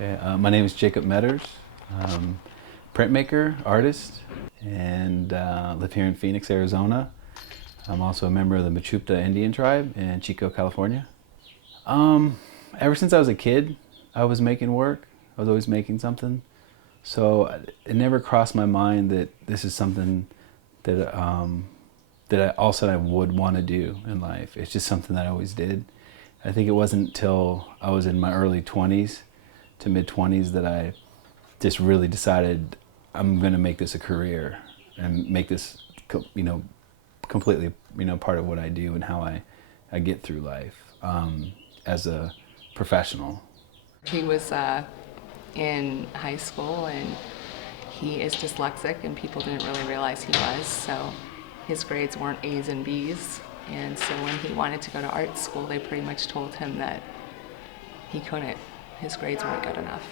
Okay, my name is Jacob Metters, printmaker, artist, and live here in Phoenix, Arizona. I'm also a member of the Mechoopda Indian tribe in Chico, California. Ever since I was a kid, I was making work. I was always making something. So it never crossed my mind that this is something that all of a sudden I would want to do in life. It's just something that I always did. I think it wasn't until I was in my early 20s to mid 20s that I just really decided I'm going to make this a career and make this, completely, part of what I do and how I get through life as a professional. He was in high school and he is dyslexic and people didn't really realize he was, so his grades weren't A's and B's. And so when he wanted to go to art school, they pretty much told him that he couldn't. His grades weren't good enough.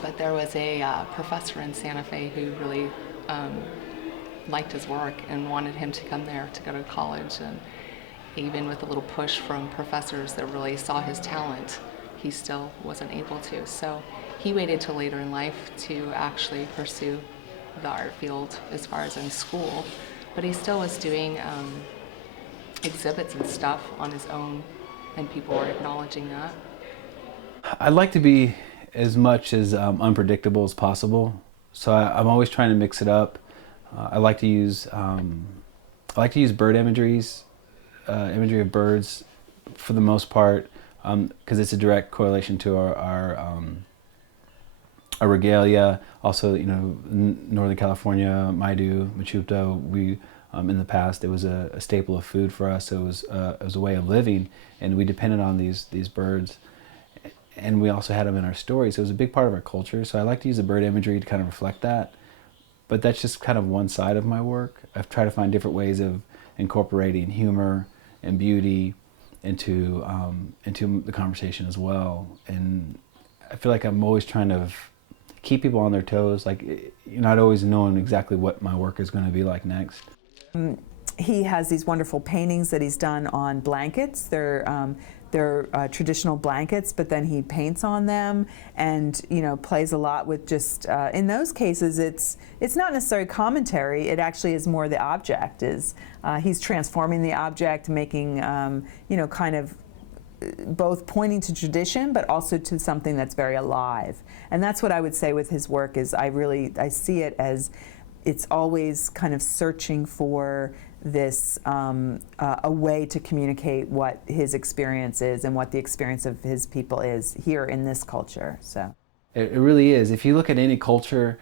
But there was a professor in Santa Fe who really liked his work and wanted him to come there to go to college. And even with a little push from professors that really saw his talent, he still wasn't able to. So he waited till later in life to actually pursue the art field as far as in school. But he still was doing exhibits and stuff on his own, and people were acknowledging that. I'd like to be as much as unpredictable as possible, so I'm always trying to mix it up. I like to use bird imagery of birds for the most part, because it's a direct correlation to our regalia. Also, Northern California, Maidu, Mechoopda, we in the past it was a staple of food for us. So it was a way of living, and we depended on these birds. And we also had them in our stories, so it was a big part of our culture. So I like to use the bird imagery to kind of reflect that. But that's just kind of one side of my work. I've tried to find different ways of incorporating humor and beauty into the conversation as well. And I feel like I'm always trying to keep people on their toes, like not always knowing exactly what my work is going to be like next. He has these wonderful paintings that he's done on blankets. They're traditional blankets, but then he paints on them and plays a lot with just in those cases it's not necessarily commentary. It actually is more the object is he's transforming the object, making kind of both pointing to tradition but also to something that's very alive. And that's what I would say with his work is I see it as it's always kind of searching for this a way to communicate what his experience is and what the experience of his people is here in this culture. So it really is. If you look at any culture,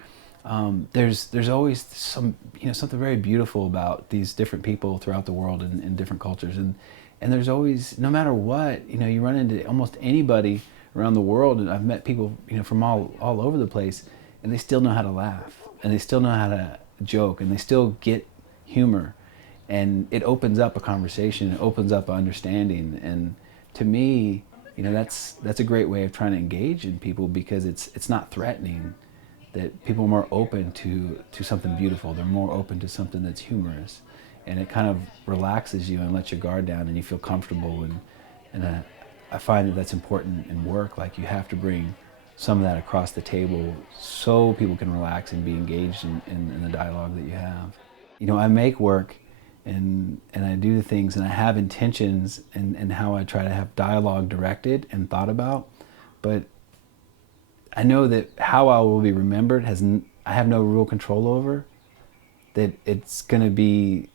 there's always something very beautiful about these different people throughout the world in different cultures, and there's always, no matter what, you run into almost anybody around the world, and I've met people from all over the place, and they still know how to laugh, and they still know how to joke, and they still get humor. And it opens up a conversation, it opens up an understanding, and to me, that's a great way of trying to engage in people, because it's not threatening. That people are more open to something beautiful. They're more open to something that's humorous, and it kind of relaxes you and lets your guard down, and you feel comfortable. And I find that that's important in work. Like, you have to bring some of that across the table so people can relax and be engaged in the dialogue that you have. I make work. And I do the things, and I have intentions and how I try to have dialogue directed and thought about, but I know that how I will be remembered I have no real control over. That it's going to be,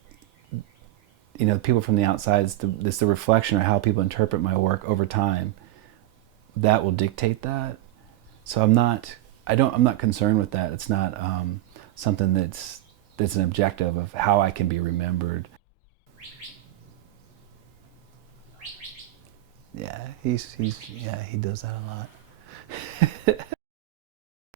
people from the outside. It's the reflection of how people interpret my work over time. That will dictate that. So I'm not concerned with that. It's not something that's an objective of how I can be remembered. Yeah, he does that a lot.